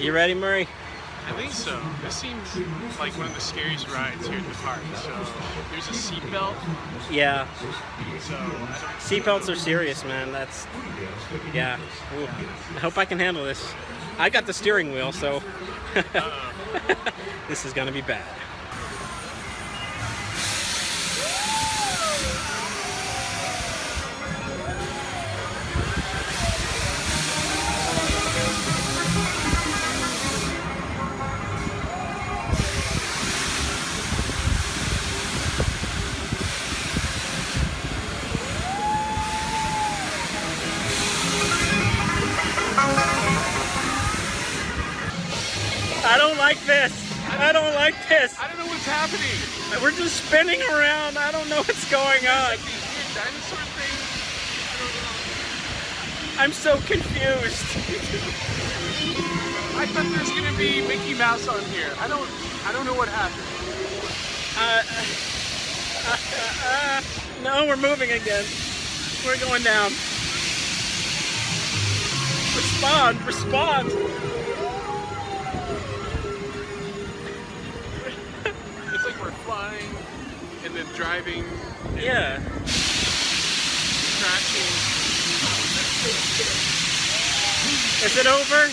You ready, Murray? I think so. This seems like one of the scariest rides here at the park. So there's a seatbelt. Yeah. So Seatbelts are serious, man. That's, yeah. Ooh. I hope I can handle this. I got the steering wheel, so this is gonna be bad. I don't like this. I don't like this. I don't know what's happening. We're just spinning around. I don't know what's going on. Like these weird dinosaur things. I'm so confused. I thought there was gonna be Mickey Mouse on here. I don't know what happened. No, we're moving again. We're going down. Respond, respond. It's like we're flying and then driving. And Yeah. crashing. Is it over?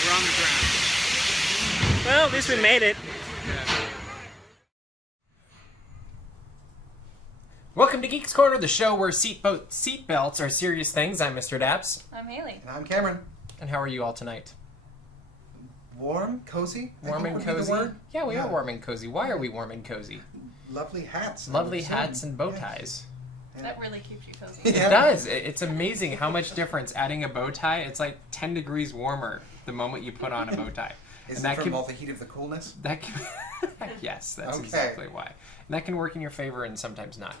We're on the ground. Well, at least we made it. Yeah. Welcome to Geeks Corner, the show where seatbelts are serious things. I'm Mr. DAPs. I'm Haley. And I'm Cameron. And how are you all tonight? Warm, cozy? Warm and cozy? Yeah, we are warm and cozy. Why are we warm and cozy? Lovely hats. Lovely hats and bow ties. Yeah. That really keeps you cozy. It does. It's amazing how much difference adding a bow tie. It's like 10 degrees warmer the moment you put on a bow tie. Is And it that from can- all the heat of the coolness? That can, yes, that's Okay. exactly why. And that can work in your favor and sometimes not.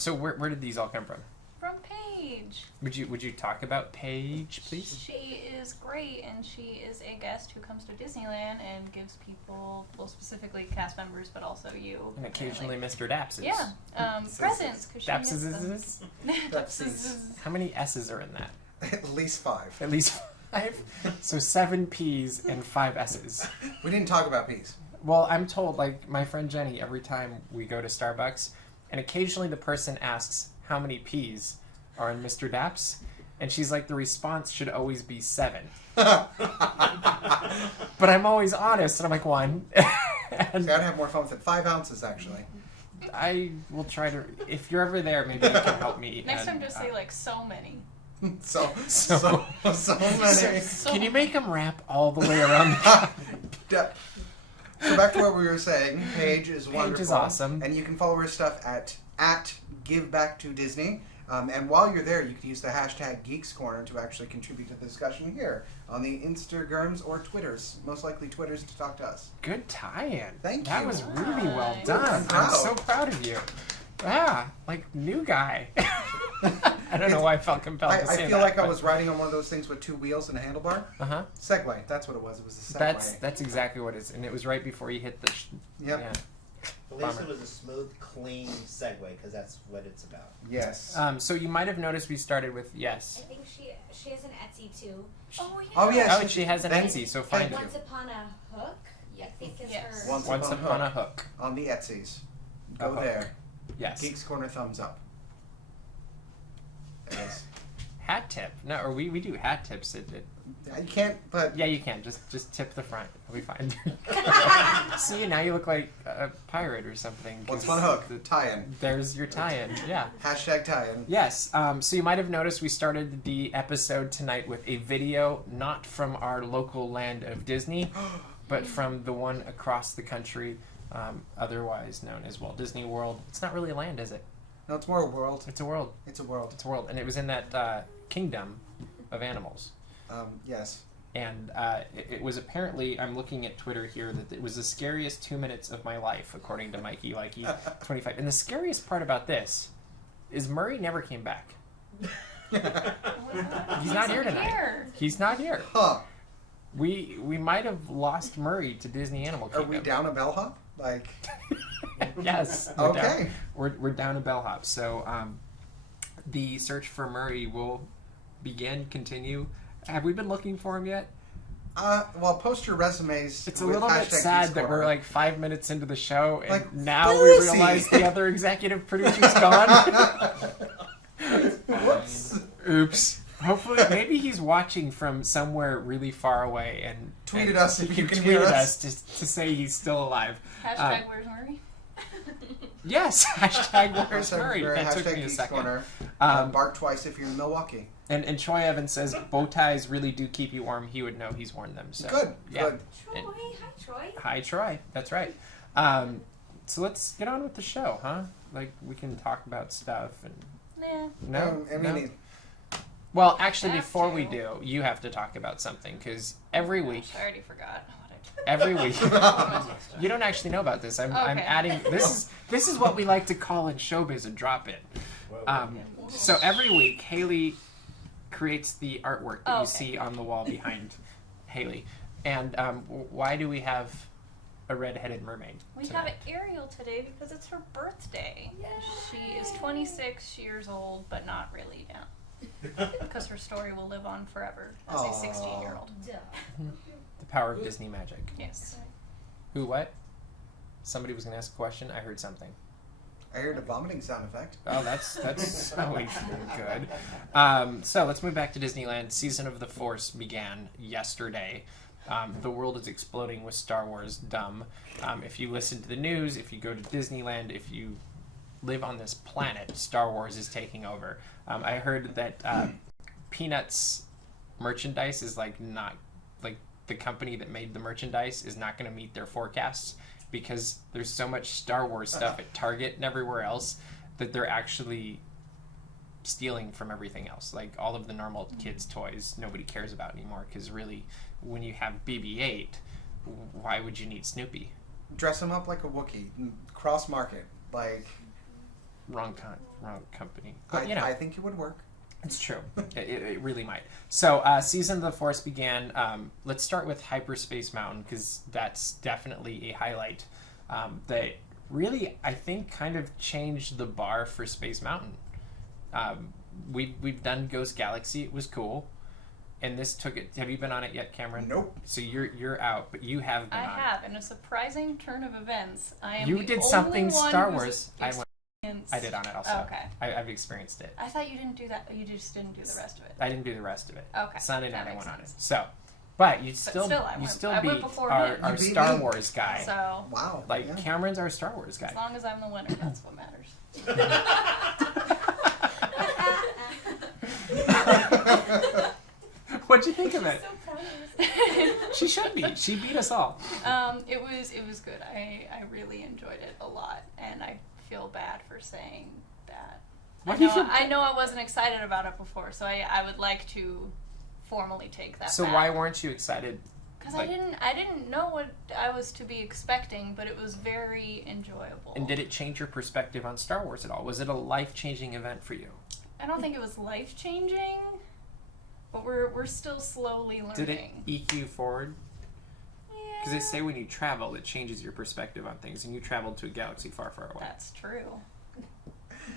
So where did these all come from? From Paige. Would you talk about Paige, please? She is great, and she is a guest who comes to Disneyland and gives people, well, specifically cast members, but also you. And occasionally Mr. Dapses. Yeah, presents, because she Dapses. gets them. Dapses. How many S's are in that? At least 5. At least 5. So 7 P's and 5 S's. We didn't talk about peas. Well, I'm told, like my friend Jenny, every time we go to Starbucks, and occasionally the person asks how many P's are in Mr. Daps, and she's like, the response should always be 7. But I'm always honest, and I'm like, 1. And Gotta have more fun with it. 5 ounces, actually. I will try to, if you're ever there, maybe you can help me. Next and, time, just say, like, so many. So So- many. Can you make them wrap all the way around the So back to what we were saying. Paige is wonderful. Paige is awesome. And you can follow her stuff at GiveBackToDisney. And while you're there, you can use the hashtag Geeks Corner to actually contribute to the discussion here on the Instagrams or Twitters. Most likely Twitters to talk to us. Good tie-in. Thank That you. was really well Nice. done. I'm I'm proud. so proud of you. Yeah, like new guy. I don't know why I felt compelled to I say feel that. like I was riding on one of those things with 2 wheels and a handlebar. Uh-huh. Segway. That's what it was. It was a Segway. That's exactly what it is, and it was right before you hit the. Yep. Yeah. At least Bummer. it was a smooth, clean segue, because that's what it's about. Yes. So you might have noticed we started with I yes. think she has an Etsy too. Oh, yeah. Oh, yeah. Oh, she has an Thank- Etsy, so thank find you. it. Once Upon a Hook, I think is Yes. her. Once upon a hook. On the Etsys. Go A hook. there. Yes. Geeks Corner thumbs up. Yes. Hat tip. No, or we do hat tips. You can't, but Yeah, you can. Just tip the front. It'll be fine. See, now you look like a pirate or something. Once 'cause Upon a Hook. the- Tie-in. There's your tie-in. Yeah. Hashtag tie-in. Yes. So you might have noticed we started the episode tonight with a video not from our local land of Disney, but from the one across the country, otherwise known as Walt Disney World. It's not really a land, is it? No, it's more a world. It's a world. It's a world. It's a world, and it was in that kingdom of animals. Yes. And it was apparently, I'm looking at Twitter here, that it was the scariest 2 minutes of my life, according to Mikey Likey 25. And the scariest part about this is Murray never came back. He's not here tonight. He's not here. Huh. We might have lost Murray to Disney Animal Are Kingdom. we down a bellhop? Like, Yes. okay. We're down a bellhop. So the search for Murray will begin, continue. Have we been looking for him yet? Well, post your resumes. It's a with little bit hashtag sad Geeks that we're Corner. like 5 minutes into the show, and Like, now we where is he? realize the other executive producer's gone. Whoops. Oops. Hopefully, maybe he's watching from somewhere really far away and Tweeted us if you can tweeted hear us. us to say he's still alive. Hashtag Where's Murray? Yes, hashtag Where's Hashtag Murray. Murray, That took hashtag me a Geeks second. Corner. Bark twice if you're in Milwaukee. And Troy Evans says bow ties really do keep you warm. He would know he's worn them. So Good. yeah. Good. Troy, hi Troy. Hi, Troy. That's right. So let's get on with the show, huh? Like we can talk about stuff and Nah. no. I no? mean, Well, actually, Have before to. we do, you have to talk about something because every week, I already forgot what I did. every week, What am I supposed to do? you don't actually know about this. I'm Okay. adding this is what we like to call in showbiz a drop in. So every week, Haley creates the artwork that you Okay. see on the wall behind Haley. And why do we have a red-headed mermaid? We tonight? have Ariel today because it's her birthday. Yay. She is 26 years old, but not really now. Because her story will live on forever as a 16-year-old. Duh. The power of Disney magic. Yes. Who? What? Somebody was going to ask a question. I heard something. I heard a vomiting sound effect. Oh, that's always good. So let's move back to Disneyland. Season of the Force began yesterday. The world is exploding with Star Wars. Dumb. If you listen to the news, if you go to Disneyland, if you live on this planet, Star Wars is taking over. I heard that Peanuts merchandise is not the company that made the merchandise is not going to meet their forecasts because there's so much Star Wars stuff at Target and everywhere else that they're actually stealing from everything else. Like all of the normal kids' toys, nobody cares about anymore because really, when you have BB-8, why would you need Snoopy? Dress him up like a Wookiee. Cross market. Like, Wrong company. But I think it would work. it's true. It really might. So, Season of the Force began. Let's start with Hyperspace Mountain because that's definitely a highlight that really, I think, kind of changed the bar for Space Mountain. We've done Ghost Galaxy. It was cool. And this took it. Have you been on it yet, Cameron? Nope. So you're out, but you have been I on have. In a surprising turn of events, I am You the did only something one Star who's Wars. I did on it also. Okay. I've experienced it. I thought you didn't do that. You just didn't do the rest of it. I didn't do the rest of it. Okay, Sunday that night I makes went on it. sense. So, but you still still, I you went- still I went beat before our, him. our You beat Star me. Wars guy. So Wow. Like yeah. Cameron's our Star Wars guy. as long as I'm the winner, that's what matters. What'd you think of it? So proud of herself. She should be. She beat us all. It was good. I really enjoyed it a lot, and I feel bad for saying that. What do you feel- I know I wasn't excited about it before, so I would like to formally take that. So back. why weren't you excited? Because like- I didn't know what I was to be expecting, but it was very enjoyable. And did it change your perspective on Star Wars at all? Was it a life-changing event for you? I don't think it was life changing, but we're still slowly learning. Did it EQ you forward? Yeah, Because they say when you travel, it changes your perspective on things, and you traveled to a galaxy far, far away. that's true.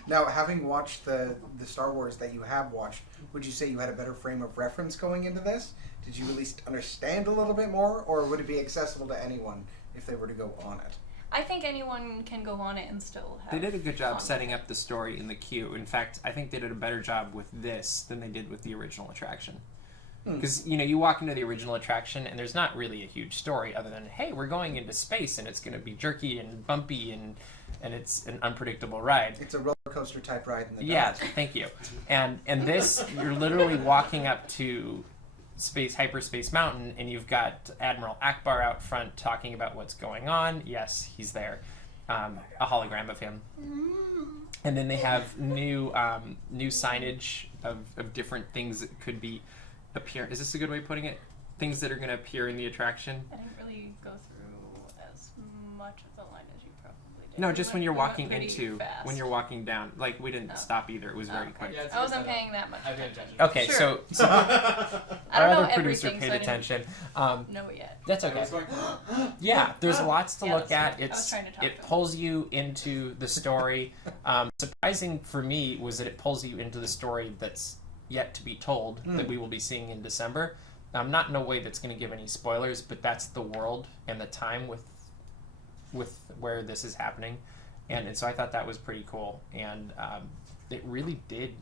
Now, having watched the Star Wars that you have watched, would you say you had a better frame of reference going into this? Did you at least understand a little bit more, or would it be accessible to anyone if they were to go on it? I think anyone can go on it and still have. They did a good job fun. setting up the story in the queue. In fact, I think they did a better job with this than they did with the original attraction. Because, you walk into the original attraction and there's not really a huge story other than, hey, we're going into space and it's going to be jerky and bumpy and it's an unpredictable ride. It's a roller coaster type ride in the Yeah, dark. thank you. And this, you're literally walking up to Hyperspace Mountain, and you've got Admiral Akbar out front talking about what's going on. Yes, he's there. A hologram of him. And then they have new signage of different things that could be appear. Is this a good way of putting it? Things that are going to appear in the attraction. I didn't really go through as much of the line as you probably did. No, just when you're We went walking pretty into, fast. when you're walking down. Like, we didn't Oh. stop either. It was very Okay. quick. Yeah, it's I wasn't good setup. paying that much I paid attention. attention. Okay, Sure. so I our don't know other producer everything, paid so I didn't attention. know it yet. That's I okay. was going, Yeah, there's lots to Yeah, look that's at. good. I was trying to talk It to him. pulls you into the story. Surprising for me was that it pulls you into the story that's yet to be told that we will be seeing in December. Not in a way that's going to give any spoilers, but that's the world and the time with where this is happening, and so I thought that was pretty cool, and it really did,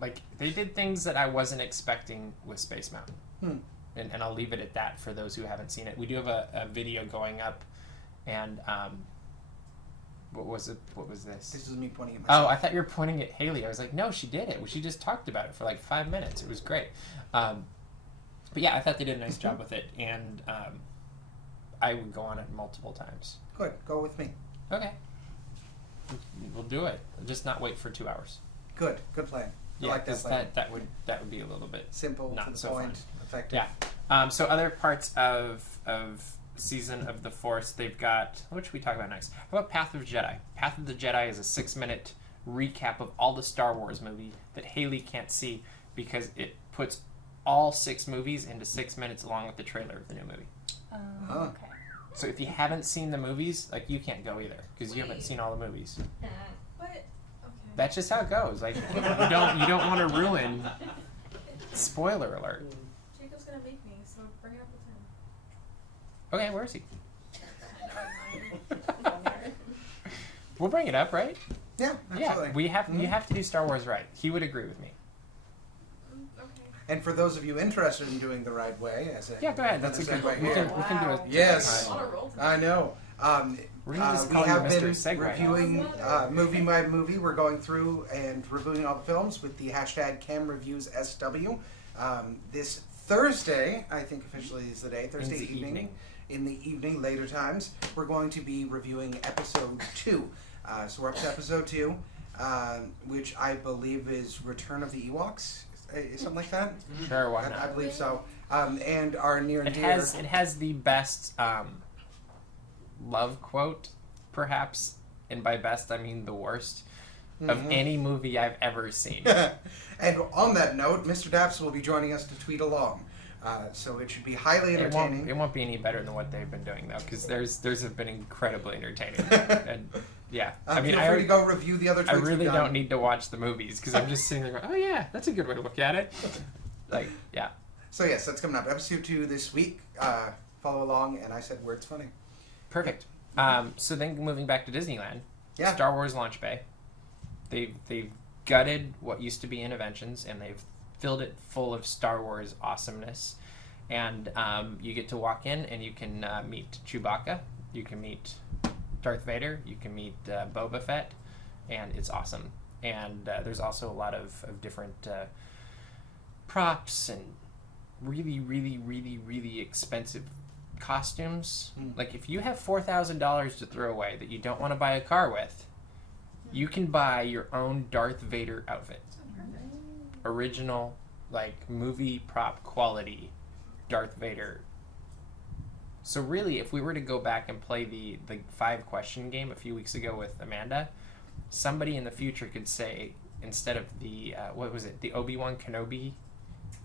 like, they did things that I wasn't expecting with Space Mountain, and I'll leave it at that for those who haven't seen it. We do have a video going up, and what was this? This is me pointing at myself. Oh, I thought you were pointing at Haley. I was like, no, she did it. She just talked about it for like 5 minutes. It was great. But yeah, I thought they did a nice job with it, and I would go on it multiple times. Good. Go with me. Okay. We'll do it. Just not wait for 2 hours. Good. Good plan. I Yeah, like that because plan. that would be a little bit Simple, not to the so point, fun. effective. Yeah. So other parts of Season of the Force, they've got, what should we talk about next? How about Path of the Jedi? Path of the Jedi is a 6-minute recap of all the Star Wars movie that Haley can't see because it puts all 6 movies into 6 minutes along with the trailer of the new movie. Okay. So if you haven't seen the movies, like, you can't go either because you haven't seen all the movies. What? Okay. That's just how it goes. Like, you don't want to ruin. Spoiler alert. Jacob's gonna make me, so bring it up with him. Okay, where is he? We'll bring it up, right? Yeah, absolutely. Yeah, you have to do Star Wars right. He would agree with me. Okay. And for those of you interested in doing the right way, as a Yeah, go ahead. That's a good. segue We here. can do it. Yes. On a roll tonight. I know. We're gonna just We call you have Mr. been Segway. reviewing movie by movie. We're going through and reviewing all the films with the hashtag CamReviewsSW. This Thursday, I think officially is the day, Thursday the evening. In the evening, later times, we're going to be reviewing episode 2. So we're up to episode 2, which I believe is Return of the Ewoks, something like that. Sure, why I not? believe so. And our near and It dear. has the best love quote, perhaps, and by best I mean the worst of any movie I've ever seen. And on that note, Mr. Daps will be joining us to tweet along. So it should be highly entertaining. It won't be any better than what they've been doing though, because theirs have been incredibly entertaining. And yeah, I mean, feel free to go review the other tweets I really we've done. don't need to watch the movies because I'm just sitting there going, oh yeah, that's a good way to look at it. Like, yeah. So yes, that's coming up. Episode 2 this week. Follow along, and I said words funny. Perfect. So then moving back to Disneyland, Yeah. Star Wars Launch Bay. They've gutted what used to be Interventions, and they've filled it full of Star Wars awesomeness. And you get to walk in, and you can meet Chewbacca. You can meet Darth Vader. You can meet Boba Fett, and it's awesome. And there's also a lot of different props and really, really, really, really expensive costumes. Like, if you have $4,000 to throw away that you don't want to buy a car with, you can buy your own Darth Vader outfit. Original, like, movie prop quality Darth Vader. So really, if we were to go back and play the 5-question game a few weeks ago with Amanda, somebody in the future could say, instead of the what was it, the Obi-Wan Kenobi,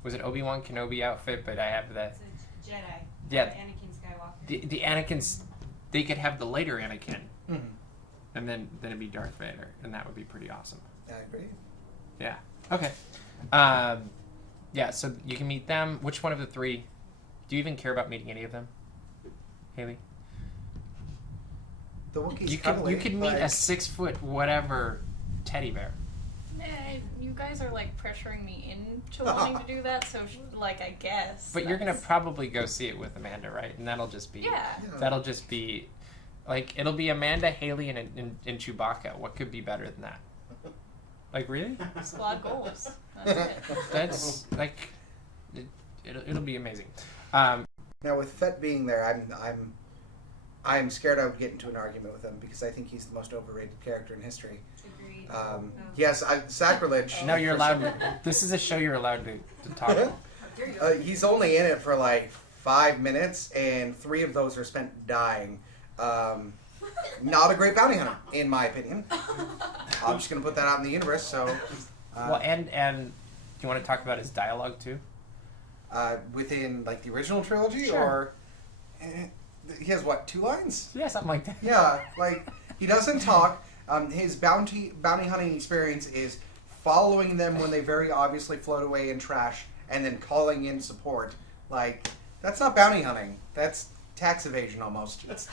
was it Obi-Wan Kenobi outfit, but I have the It's a Jedi. Yeah. Anakin Skywalker. the Anakin's, they could have the later Anakin, Mm-hmm. and then it'd be Darth Vader, and that would be pretty awesome. I agree. Yeah. Okay. Yeah, so you can meet them. Which one of the 3? Do you even care about meeting any of them, Haley? The Wookiee's You cuddly, could meet like- a 6-foot whatever teddy bear. You guys are like pressuring me into wanting to do that, so like I guess. But you're gonna that's- probably go see it with Amanda, right? And that'll just be Yeah. that'll just be like, it'll be Amanda, Haley, and Chewbacca. What could be better than that? Like, really? Squad goals. That's it. That's like it'll be amazing. Now with Fett being there, I'm scared I would get into an argument with him because I think he's the most overrated character in history. Agreed. Yes, sacrilege. No, you're allowed. This is a show you're allowed to talk. He's only in it for like 5 minutes, and 3 of those are spent dying. Not a great bounty hunter, in my opinion. I'm just gonna put that out in the universe. So, Well, and do you want to talk about his dialogue too? within like the original trilogy, Sure. or he has what, 2 lines? Yeah, something like that. Yeah, like he doesn't talk. His bounty hunting experience is following them when they very obviously float away in trash, and then calling in support. Like, that's not bounty hunting. That's tax evasion almost. It's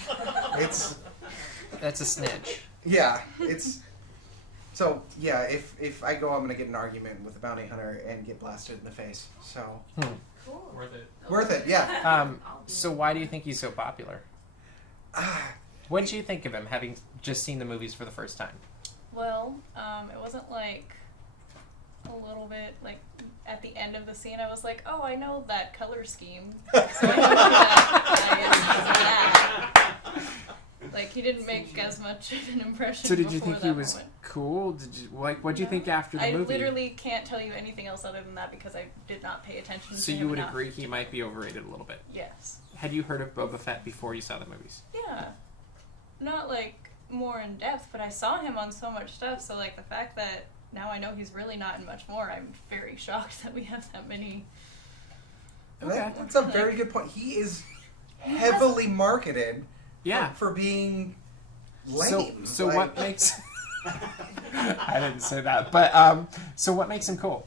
That's a snitch. yeah, it's... So, yeah, if I go, I'm going to get an argument with a bounty hunter and get blasted in the face. So, Cool. worth it, yeah. So why do you think he's so popular? What did you think of him, having just seen the movies for the first time? Well, it wasn't like a little bit like at the end of the scene. I was like, oh, I know that color scheme. So I know that guy is that. Like, he didn't make as much of an impression. So did you before think he that was moment. cool? Did you what'd you think after the I movie? literally can't tell you anything else other than that because I did not pay attention. So to you him would enough. agree he might be overrated a little bit. Yes. Had you heard of Boba Fett before you saw the movies? Yeah. Not like more in depth, but I saw him on so much stuff. So like the fact that now I know he's really not in much more, I'm very shocked that we have that many. That's a very good point. He is heavily marketed Yeah. for being lame. So Like, what makes... I didn't say that. But, so what makes him cool?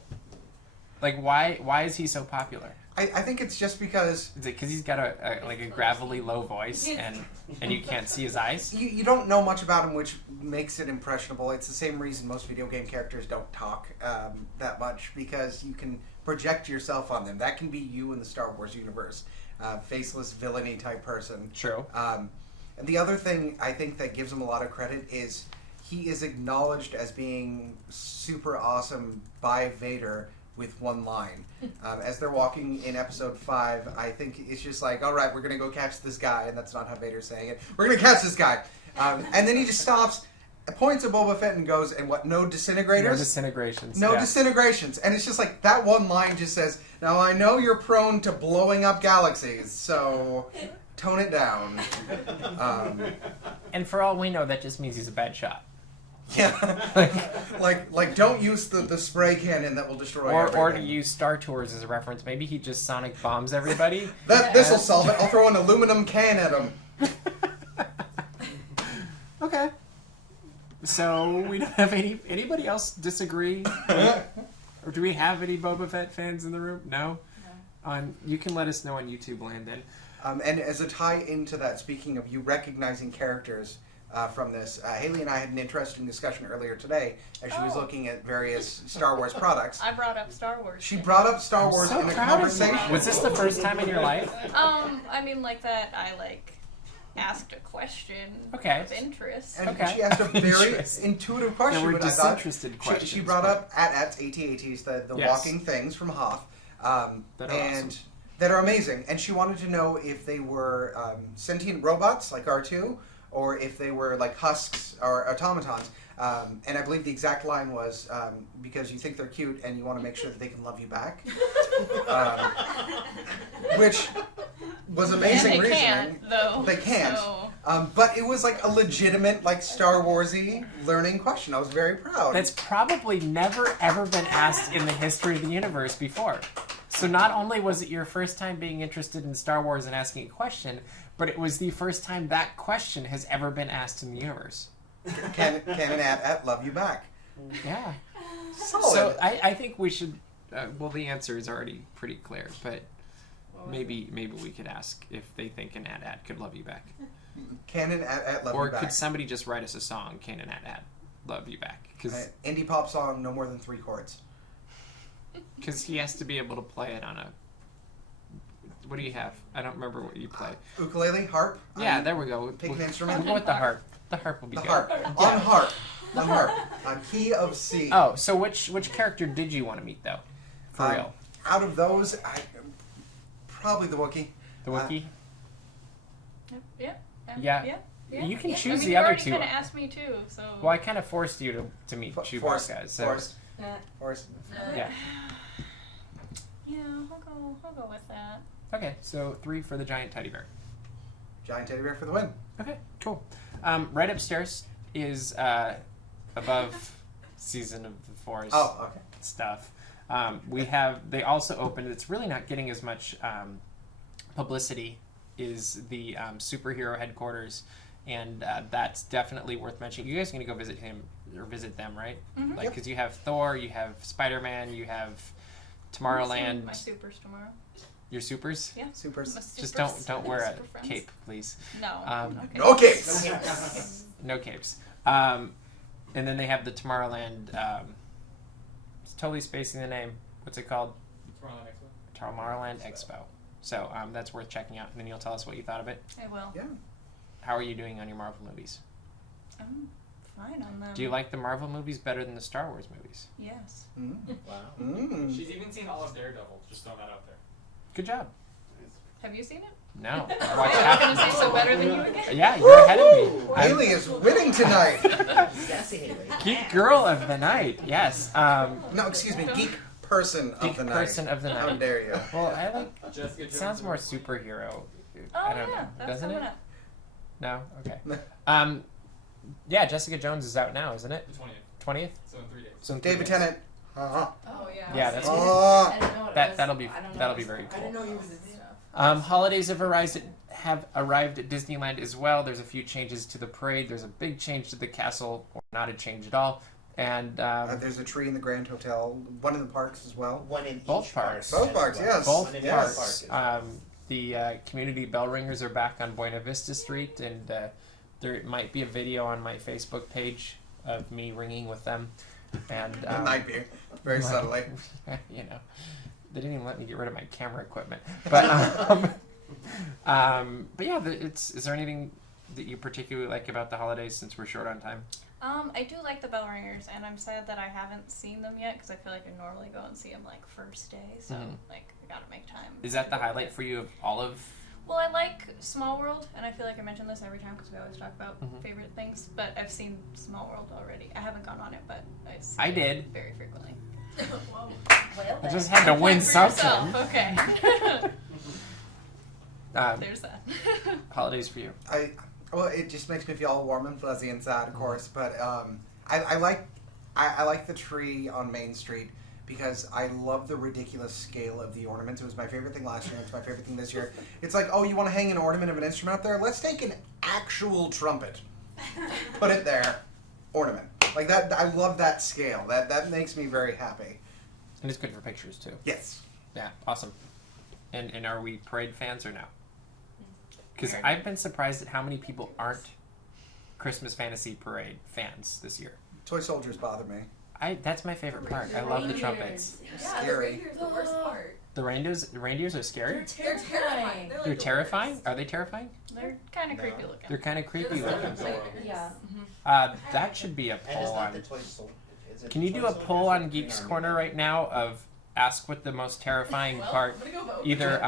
Like, why is he so popular? I think it's just because Is it because he's got a gravelly low voice and you can't see his eyes? you don't know much about him, which makes it impressionable. It's the same reason most video game characters don't talk that much, because you can project yourself on them. That can be you in the Star Wars universe. Faceless villainy type person. True. And the other thing I think that gives him a lot of credit is he is acknowledged as being super awesome by Vader with one line. As they're walking in episode 5, I think it's just like, all right, we're going to go catch this guy, and that's not how Vader's saying it. We're going to catch this guy. And then he just stops, points at Boba Fett and goes, and what, no disintegrators? No disintegrations. No yeah. disintegrations. And it's just like, that one line just says, now I know you're prone to blowing up galaxies, so tone it down. And for all we know, that just means he's a bad shot. Yeah. like don't use the spray cannon that will destroy Or to everything. use Star Tours as a reference, maybe he just sonic bombs everybody. This'll solve it. I'll throw an aluminum can at him. Okay. So we don't have anybody else disagree? Or do we have any Boba Fett fans in the room? No? You can let us know on YouTube, Landon. And as a tie into that, speaking of you recognizing characters from this, Haley and I had an interesting discussion earlier today as she was looking at various Star Wars products. I brought up Star Wars. She brought up Star Wars So in a proud of you. conversation. Was this the first time in your life? I mean, like that. I asked a question Okay. of interest. And Okay. she asked a very Interest. intuitive question. There were but I thought disinterested questions. She brought up AT-ATs, the Yes. walking things from Hoth, That are and awesome. that are amazing. And she wanted to know if they were sentient robots like R2, or if they were like husks or automatons. And I believe the exact line was, because you think they're cute and you want to make sure that they can love you back. Which was amazing and they reasoning. can't, though. They can't. So. But it was like a legitimate, like Star Warsy learning question. I was very proud. That's probably never ever been asked in the history of the universe before. So not only was it your first time being interested in Star Wars and asking a question, but it was the first time that question has ever been asked in the universe. Can an at love you back? Yeah. Solid. So I think we should. Well, the answer is already pretty clear, but maybe we could ask if they think an at could love you back, Can an at love or you back? could somebody just write us a song? Can an at love you back? Indie pop song, no more than 3 chords. Because he has to be able to play it on a. What do you have? I don't remember what you play. Ukulele, harp. Yeah, there we go. Pick an We'll instrument. go with the harp. The harp will be The good. harp. On harp. On harp. On key of C. Oh, so which character did you want to meet though? For real, Out of those, probably the Wookiee. the Wookiee. Yeah. Yeah. Yeah. You can yeah. choose I mean, the you other already two. kind of asked me too, so. Well, I kind of forced you to meet Chewbacca. So Force. yeah. Yeah, I'll go with that. Okay, so 3 for the giant teddy bear. Giant teddy bear for the win. Okay, cool. Right upstairs is above Season of the Force Oh, okay. stuff. They also opened, it's really not getting as much publicity, is the superhero headquarters, and that's definitely worth mentioning. You guys are going to go visit him or visit them, right? Mhm. Like, Yep. because you have Thor, you have Spider-Man, you have I'm Tomorrowland. seeing my supers tomorrow. Your supers. Yeah. Super. My Just supers. don't wear a Super friends. cape, please. No. Okay. No capes. No capes. And then they have the Tomorrowland. It's totally spacing the name. What's it called? Tomorrowland Expo. So that's worth checking out, and then you'll tell us what you thought of it. I will. Yeah. How are you doing on your Marvel movies? I'm fine on them. Do you like the Marvel movies better than the Star Wars movies? Yes. Mm. Wow. Mm. She's even seen all of Daredevil. Just throwing that out there. Good job. Have you seen it? No. Wait, Watch I'm half. gonna say so better than you again. Yeah, you're ahead of me. I'm Haley is winning tonight. Sassy Haley. geek girl of the night. Yes. No, excuse me, geek person of Geek the night. person of the How night. dare you? Well, I like. Jessica It Jones sounds more and- superhero. Oh I don't yeah, know. that's Doesn't coming it? up. No. Okay. Yeah, Jessica Jones is out now, isn't it? The 20th. 20th. So in 3 days. So in 3 David days. Tennant. Uh-huh. Oh yeah. Yeah, that's I Oh. didn't know what it That was. that'll be I don't know that'll what be it very was. cool. I didn't know he was in stuff. Holidays have arrived at Disneyland as well. There's a few changes to the parade. There's a big change to the castle, or not a change at all. And There's a tree in the Grand Hotel. One in the parks as well. One in Both each parks. park. Both parks, yes. both One in Yes. each park parks. as well. The community bell ringers are back on Buena Vista Street, and there might be a video on my Facebook page of me ringing with them. And It might be. Very subtly. you know, they didn't even let me get rid of my camera equipment. But but yeah, is there anything that you particularly like about the holidays since we're short on time? I do like the bell ringers, and I'm sad that I haven't seen them yet because I feel like I normally go and see them like first day. So like I gotta make time. Is that to the go with highlight it. for you of all of? Well, I like Small World, and I feel like I mention this every time because we always talk about Mhm. favorite things. But I've seen Small World already. I haven't gone on it, but see I it did. very frequently. Well, I just had to win Point for yourself. something. Okay. Um, There's that. holidays for you. Well, it just makes me feel all warm and fuzzy inside, of course. But I like the tree on Main Street because I love the ridiculous scale of the ornaments. It was my favorite thing last year. It's my favorite thing this year. It's like, oh, you want to hang an ornament of an instrument up there? Let's take an actual trumpet, put it there, ornament like that. I love that scale. That makes me very happy. And it's good for pictures too. Yes. Yeah, awesome. And are we parade fans or no? Because Very I've been surprised at how many people aren't Christmas Fantasy Parade fans this year. Toy soldiers bother me. That's my favorite part. I love the trumpets. Yeah, Scary. the reindeer's the worst part. The reindeers are scary. They're terrifying. They're, like They're the terrifying. worst. Are they terrifying? They're kind of No. creepy looking. They're kind of creepy looking. Yeah. That should be a And poll it's not on. the toy soldier. Can you do a poll on Geeks Corner right now of ask what the most terrifying Well, part, I'm gonna go vote. either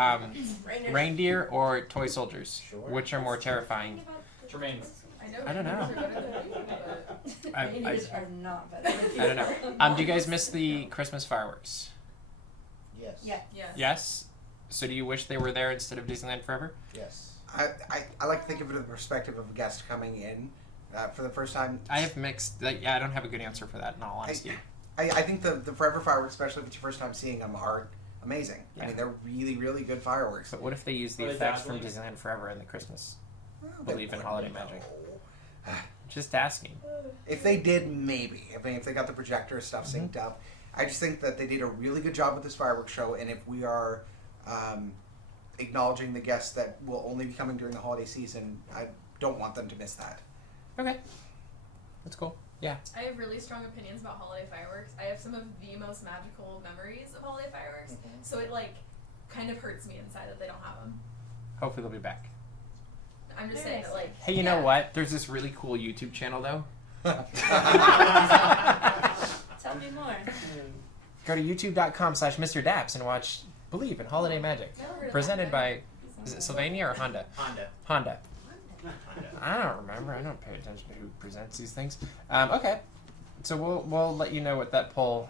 Reindeer. reindeer or toy soldiers? Sure. Which are more terrifying? Tremaine. I don't know. Reindeers are better than we, but- I Reindeers are not better. I don't know. Do you guys miss the Christmas fireworks? Yes. Yeah. Yes. Yes. So do you wish they were there instead of Disneyland Forever? Yes. I like to think of it in the perspective of a guest coming in for the first time. I have mixed. I don't have a good answer for that. In all honesty, I think the Forever fireworks, especially if it's your first time seeing them, are amazing. I Yeah. mean, they're really, really good fireworks. but what if they use the Are they effects from dazzling? Disneyland Forever in the Christmas? Well, Believe they in holiday wouldn't, magic. though. Just asking. If they did, maybe. I mean, if they got the projector stuff synced up. I just think that they did a really good job with this fireworks show, and if we are acknowledging the guests that will only be coming during the holiday season, I don't want them to miss that. Okay, that's cool. Yeah. I have really strong opinions about holiday fireworks. I have some of the most magical memories of holiday fireworks, so it like kind of hurts me inside that they don't have them. Hopefully they'll be back. I'm just They're saying that like. Hey, you know what? There's this really cool YouTube channel though. Tell me more. Go to youtube.com/Mr. DAPs and watch Believe in Holiday Magic. Never heard of Presented that. by, is it Sylvania or Honda? Honda. Honda. Honda. I don't remember. I don't pay attention to who presents these things. Okay, so we'll let you know what that poll.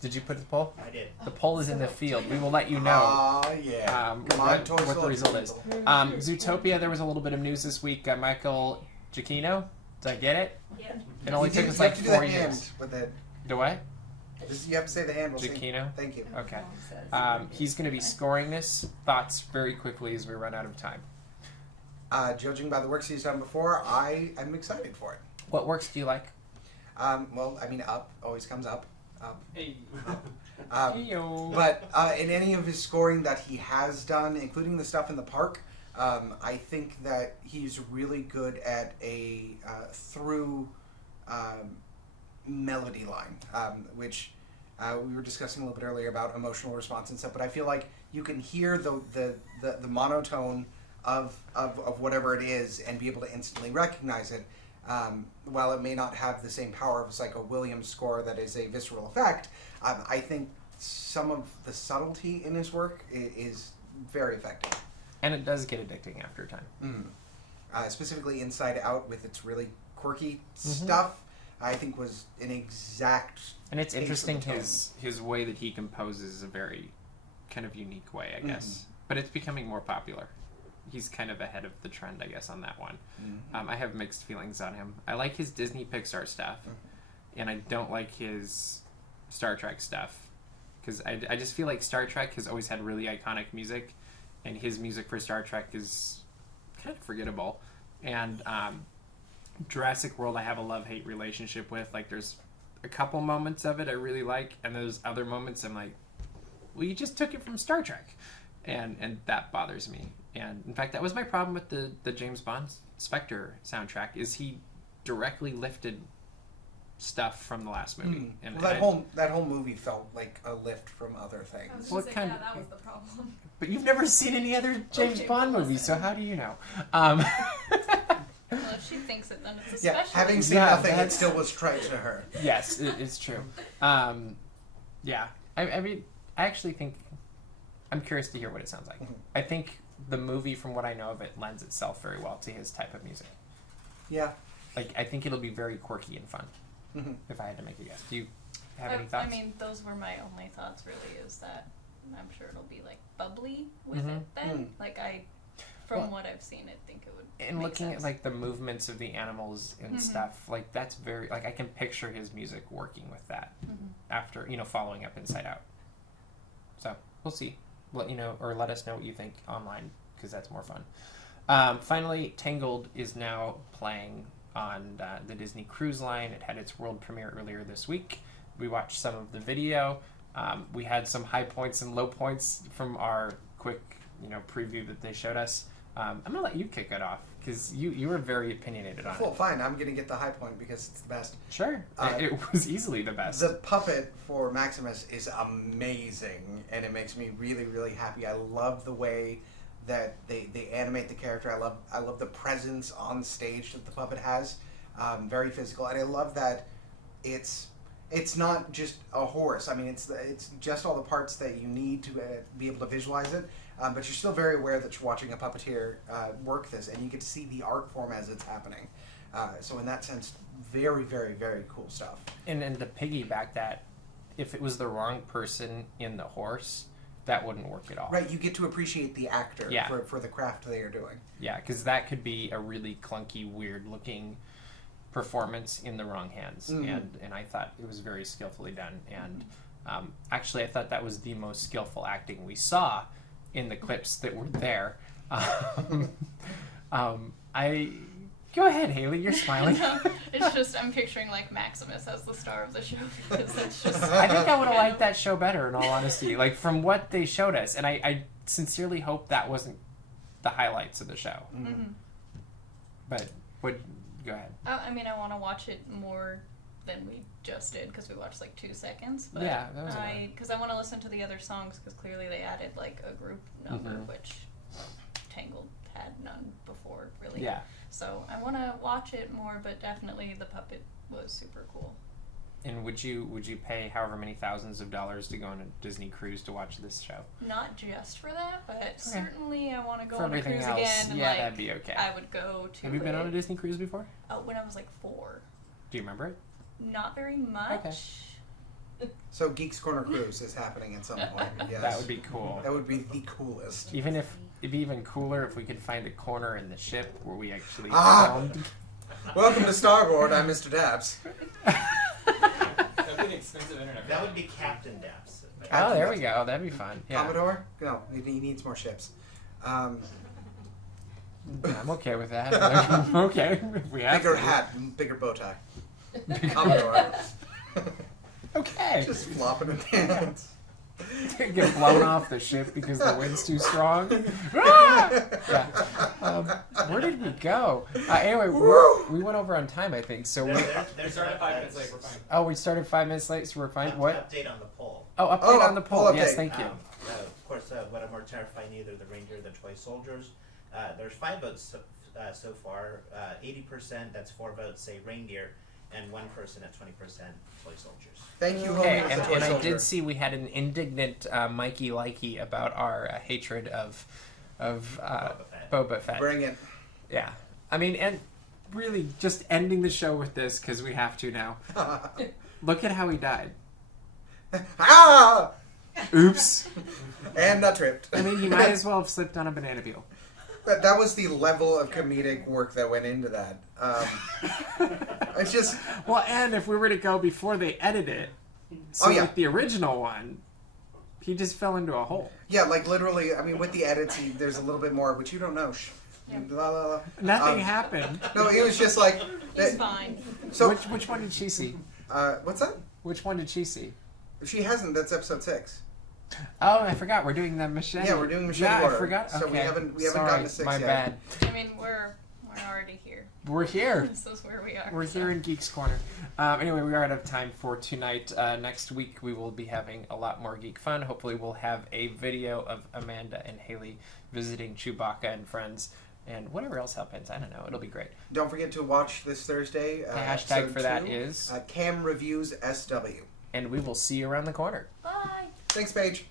Did you put the poll? I did. The poll is in the field. We will let you know Oh, yeah. Come on, what Toy the Soldier result is. people. Zootopia. There was a little bit of news this week. Michael Giacchino. Did I get it? Yeah. It only You took do- us you have like to do 4 the years. hand with it. Do I? You have to say the hand. We'll see. Giacchino. Thank you. Okay. He's going to be scoring this. Thoughts very quickly as we run out of time. Judging by the works he's done before, I am excited for it. What works do you like? Well, I mean, up always comes up. Hey. Heyo. But in any of his scoring that he has done, including the stuff in the park, I think that he's really good at a through melody line, which we were discussing a little bit earlier about emotional response and stuff. But I feel like you can hear the monotone of whatever it is and be able to instantly recognize it. While it may not have the same power of like a Williams score that is a visceral effect, I think some of the subtlety in his work is very effective. And it does get addicting after a time. Specifically Inside Out with its really quirky stuff, I think was an exact. And it's taste interesting of the tone. his way that he composes is a very kind of unique way, I guess. But it's becoming more popular. He's kind of ahead of the trend, I guess, on that one. I have mixed feelings on him. I like his Disney Pixar stuff, and I don't like his Star Trek stuff. Because I just feel like Star Trek has always had really iconic music, and his music for Star Trek is kind of forgettable. And Jurassic World I have a love-hate relationship with. Like, there's a couple moments of it I really like, and those other moments I'm like, well, you just took it from Star Trek. And that bothers me. And in fact, that was my problem with the James Bond Spectre soundtrack, is he directly lifted stuff from the last movie. And Well, that whole movie felt like a lift from other I things. was What just saying, kind yeah, of- that was the problem. But you've never seen any other James Okay, Bond well, movies, so listen. how do you know? Well, if she thinks it, then it's a Yeah, special. having seen Yeah, nothing, it that's- still was trite to her. Yes, it's true. Yeah, I mean, I actually think I'm curious to hear what it sounds like. I think the movie, from what I know of it, lends itself very well to his type of music. Yeah. Like, I think it'll be very quirky and fun. If I had to make a guess, do you have any thoughts? I mean, those were my only thoughts. Really, is that I'm sure it'll be like bubbly with it. Then, like from what I've seen, I think it would. And make looking sense. at like the movements of the animals and stuff, like that's very like I can picture his music working with that after following up Inside Out. So we'll see. Let us know what you think online, because that's more fun. Finally, Tangled is now playing on the Disney Cruise Line. It had its world premiere earlier this week. We watched some of the video. We had some high points and low points from our quick preview that they showed us. I'm gonna let you kick it off, because you were very opinionated on Well, it. fine. I'm gonna get the high point because it's the best. Sure, it was easily the best. The puppet for Maximus is amazing, and it makes me really, really happy. I love the way that they animate the character. I love the presence on stage that the puppet has. Very physical, and I love that it's not just a horse. I mean, it's just all the parts that you need to be able to visualize it. But you're still very aware that you're watching a puppeteer work this, and you get to see the art form as it's happening. So in that sense, very, very, very cool stuff. And to piggyback that, if it was the wrong person in the horse, that wouldn't work at all. Right, you get to appreciate the actor Yeah. for the craft they are doing. Yeah, because that could be a really clunky, weird-looking performance in the wrong hands. And I thought it was very skillfully done. And actually, I thought that was the most skillful acting we saw in the clips that were there. Go ahead, Haley. You're smiling. No, it's just I'm picturing like Maximus as the star of the show, because it's just. I think I would have liked that show better, in all honesty. Like, from what they showed us. And I sincerely hope that wasn't the highlights of the show. But go ahead. I mean, I want to watch it more than we just did, because we watched like 2 seconds. But Yeah, that was because I want to listen to the other songs, because clearly they added like a group number, which Tangled had none before, really. Yeah. So I want to watch it more, but definitely the puppet was super cool. And would you pay however many thousands of dollars to go on a Disney cruise to watch this show? Not just for that, but certainly I want to go For on a everything cruise else, again. And yeah, like, that'd be okay. I would go to. Have you been on a Disney cruise before? Oh, when I was like 4. Do you remember it? Not very much. Okay. So Geeks Corner Cruise is happening at some point. Yes. That would be cool. That would be the coolest. It'd be even cooler if we could find a corner in the ship where we actually filmed. Welcome to Starboard. I'm Mr. Daps. That'd be an expensive internet. That would be Captain Daps. Oh, there we go. That'd be fun. Yeah. Commodore? No, he needs more ships. I'm okay with that. Okay, if we have Bigger to. hat, bigger bow tie. Commodore. Okay. Just flopping a dance. Get blown off the ship because the wind's too strong. Ah! Yeah. Where did we go? Anyway, we went over on time, I think. So we. They're Started 5 minutes late. We're fine. Oh, we started 5 minutes late, so we're fine. What? Update on the poll. Oh, update Oh, on the poll. poll Yes, update. thank you. Of course, what are more terrifying, either the Ranger or the Toy Soldiers. There's 5 votes so far. 80%, that's 4 votes, say reindeer, and 1 person at 20% Toy Soldiers. Thank you, Okay, homie, and, Mr. Toy and I Soldier. did see we had an indignant Mikey Likey about our hatred of Boba Fett. Bring it. Yeah, I mean, and really just ending the show with this because we have to now. Look at how he died. Ah! Oops. And not tripped. I mean, he might as well have slipped on a banana peel. That was the level of comedic work that went into that. It's just... Well, and if we were to go before they edit it, so Oh, yeah. with the original one, he just fell into a hole. Yeah, like literally, I mean, with the edits, there's a little bit more, which you don't know. Blah, blah, blah. Nothing happened. No, it was just like... He's fine. So, Which one did she see? what's that? Which one did she see? She hasn't. That's episode 6. Oh, I forgot. We're doing the machete. Yeah, we're doing machete Yeah, order. I forgot. So we Okay. haven't Sorry, gotten to 6 my yet. bad. I mean, we're already here. We're here. This is where we are. We're here in Geeks Corner. Anyway, we are out of time for tonight. Next week we will be having a lot more geek fun. Hopefully we'll have a video of Amanda and Haley visiting Chewbacca and friends. And whatever else happens, I don't know. It'll be great. Don't forget to watch this Thursday. The hashtag episode for that 2, is... Cam Reviews SW. And we will see you around the corner. Bye. Thanks, Paige.